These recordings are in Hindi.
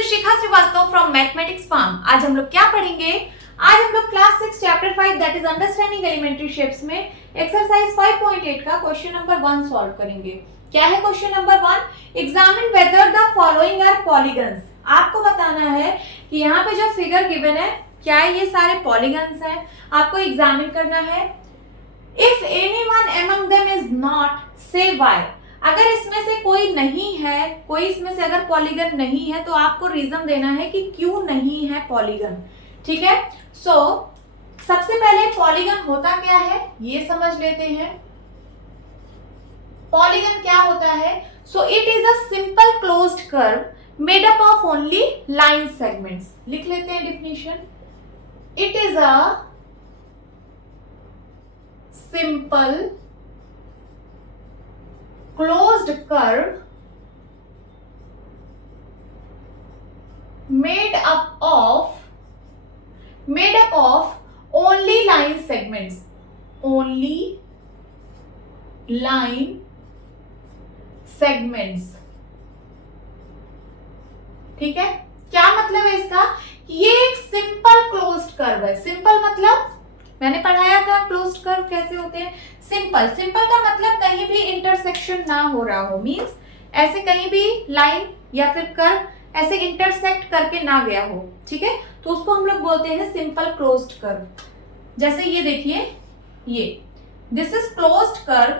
Is Shikha Srivastava from mathematics farm. आज हम लोग क्या पढ़ेंगे? आज हम लोग class 6 chapter 5 that is understanding elementary shapes में एक्सरसाइज 5.8 का क्वेश्चन नंबर 1 सॉल्व करेंगे। क्या है question number 1? Examine whether the following are polygons. आपको बताना है कि यहाँ पे जो फिगर गिवन है क्या ये सारे पॉलीगन्स हैं, आपको एग्जामिन करना है। If anyone among them is not, से व्हाई। अगर इसमें से कोई नहीं है, कोई इसमें से अगर पॉलीगन नहीं है तो आपको रीजन देना है कि क्यों नहीं है पॉलीगन। ठीक है, सबसे पहले पॉलीगन होता क्या है ये समझ लेते हैं। पॉलीगन क्या होता है? It is a simple closed curve made up of only line segments. लिख लेते हैं definition. It is a simple closed curve made up of only line segments, only line segments। ठीक है, क्या मतलब है इसका? ये एक सिंपल क्लोज्ड कर्व है। सिंपल मतलब मैंने पढ़ाया था क्लोज्ड कर्व कैसे होते हैं। सिंपल का मतलब कहीं भी इंटरसेक्शन ना हो रहा हो, मींस ऐसे कहीं भी लाइन या फिर कर्व ऐसे इंटरसेक्ट करके ना गया हो। ठीक है, तो उसको हम लोग बोलते हैं सिंपल क्लोज्ड कर्व। जैसे ये देखिए, ये this is closed curve,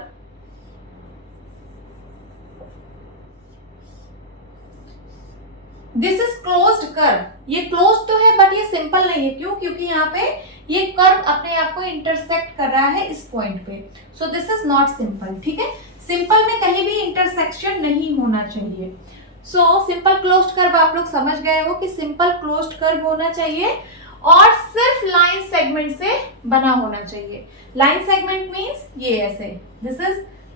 this is closed curve. ये क्लोज्ड तो है बट ये सिंपल नहीं है। क्यों? क्योंकि यहाँ पे ये कर्व अपने आप को इंटरसेक्ट कर रहा है इस पॉइंट पे। So this is not simple. ठीक है, सिंपल में कहीं भी इंटरसेक्शन नहीं होना चाहिए। सिंपल क्लोज्ड कर्व आप लोग समझ गए हो कि सिंपल क्लोज्ड कर्व होना चाहिए और सिर्फ लाइन सेगमेंट से बना होना चाहिए। लाइन सेगमेंट मींस ये ऐसे,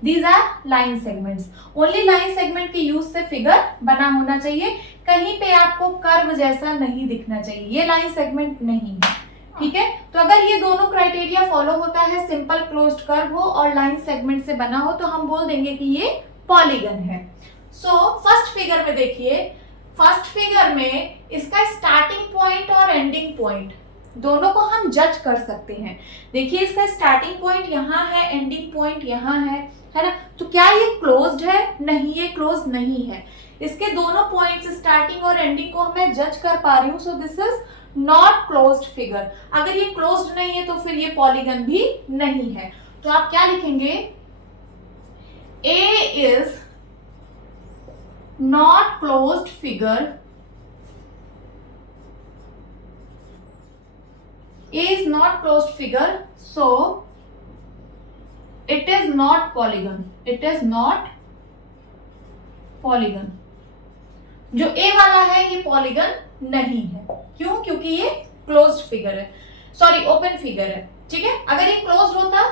these are line segments। Only line segment के यूज से फिगर बना होना चाहिए। कहीं पे आपको कर्व जैसा नहीं दिखना चाहिए, ये लाइन सेगमेंट नहीं है। ठीक है, तो अगर ये दोनों क्राइटेरिया फॉलो होता है, सिंपल क्लोज्ड कर्व हो और लाइन सेगमेंट से बना हो, तो हम बोल देंगे कि ये पॉलीगन है। फर्स्ट फिगर में देखिए, फर्स्ट फिगर में इसका स्टार्टिंग पॉइंट और एंडिंग पॉइंट दोनों को हम जज कर सकते हैं। देखिए इसका स्टार्टिंग पॉइंट यहाँ है, एंडिंग पॉइंट यहाँ है ना? तो क्या ये क्लोज्ड है? नहीं, ये क्लोज्ड नहीं है। इसके दोनों पॉइंट्स स्टार्टिंग और एंडिंग को मैं जज कर पा रही हूँ। So this is not closed figure. अगर ये क्लोज्ड नहीं है तो फिर ये पॉलीगन भी नहीं है। तो आप क्या लिखेंगे? A is not closed figure, A is not closed figure, so it is not polygon. It is not polygon. जो A वाला है ये पॉलीगन नहीं है। क्यों? क्योंकि ये क्लोज्ड फिगर है, सॉरी ओपन फिगर है। ठीक है, अगर ये क्लोज्ड होता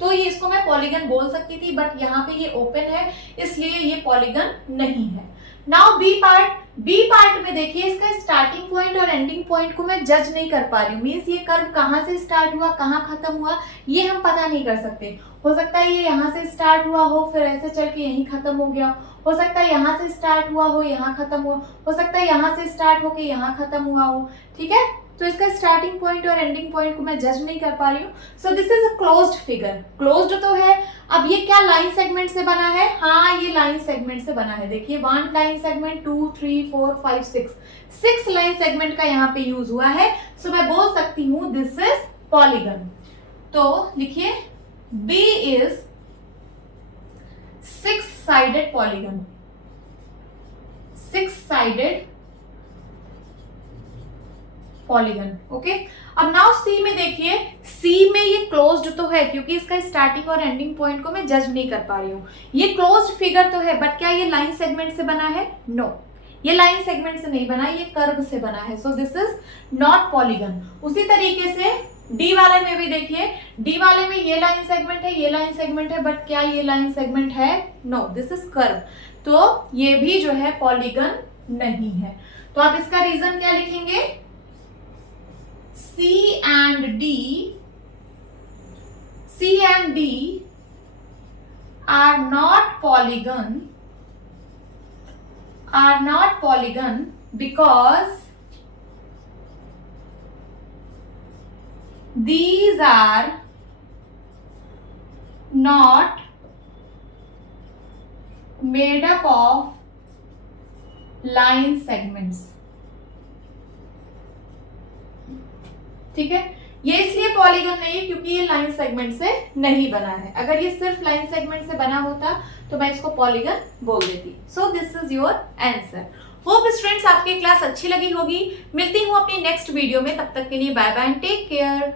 तो ये इसको मैं पॉलीगन बोल सकती थी, बट यहाँ पे ये ओपन है इसलिए ये पॉलीगन नहीं है। नाउ बी पार्ट में देखिए, इसका स्टार्टिंग पॉइंट और एंडिंग पॉइंट को मैं जज नहीं कर पा रही हूँ। मीन्स ये कर्व कहाँ से स्टार्ट हुआ कहाँ खत्म हुआ ये हम पता नहीं कर सकते। हो सकता है ये यहाँ से स्टार्ट हुआ हो फिर ऐसे चल के यहीं खत्म हो गया हो सकता है यहाँ से स्टार्ट हुआ हो यहाँ खत्म हुआ हो सकता है यहाँ से स्टार्ट होके यहाँ खत्म हुआ हो। ठीक है, तो इसका स्टार्टिंग पॉइंट और एंडिंग पॉइंट को मैं जज नहीं कर पा रही हूँ। So this is a closed figure. Closed तो है, अब ये क्या लाइन सेगमेंट से बना है? हाँ, ये लाइन सेगमेंट से बना है। देखिए 1 लाइन सेगमेंट, 2 3 4 5 6 लाइन सेगमेंट का यहाँ पे यूज हुआ है। सो मैं बोल सकती हूँ दिस इज पॉलीगन। तो लिखिए B is six sided polygon, six sided polygon. Okay, अब नाउ सी में देखिए, सी में ये क्लोज्ड तो है क्योंकि इसका स्टार्टिंग और एंडिंग पॉइंट को मैं जज नहीं कर पा रही हूँ। ये क्लोज्ड फिगर तो है बट क्या ये लाइन सेगमेंट से बना है? नो, ये लाइन सेगमेंट से नहीं बना, ये कर्व से बना है। So this is not polygon. उसी तरीके से डी वाले में भी देखिए, डी वाले में ये लाइन सेगमेंट है, ये लाइन सेगमेंट है, बट क्या ये लाइन सेगमेंट है? No, this is curve. तो ये भी जो है पॉलीगन नहीं है। तो आप इसका रीजन क्या लिखेंगे? C and D are not polygon because these are not made up of line segments. ठीक है, ये इसलिए पॉलीगन नहीं है क्योंकि ये लाइन सेगमेंट से नहीं बना है. अगर ये सिर्फ लाइन सेगमेंट से बना होता तो मैं इसको पॉलीगन बोल देती. So this is your answer. Hope students आपकी क्लास अच्छी लगी होगी. मिलती हूँ अपनी नेक्स्ट वीडियो में. तब तक के लिए bye bye and take care.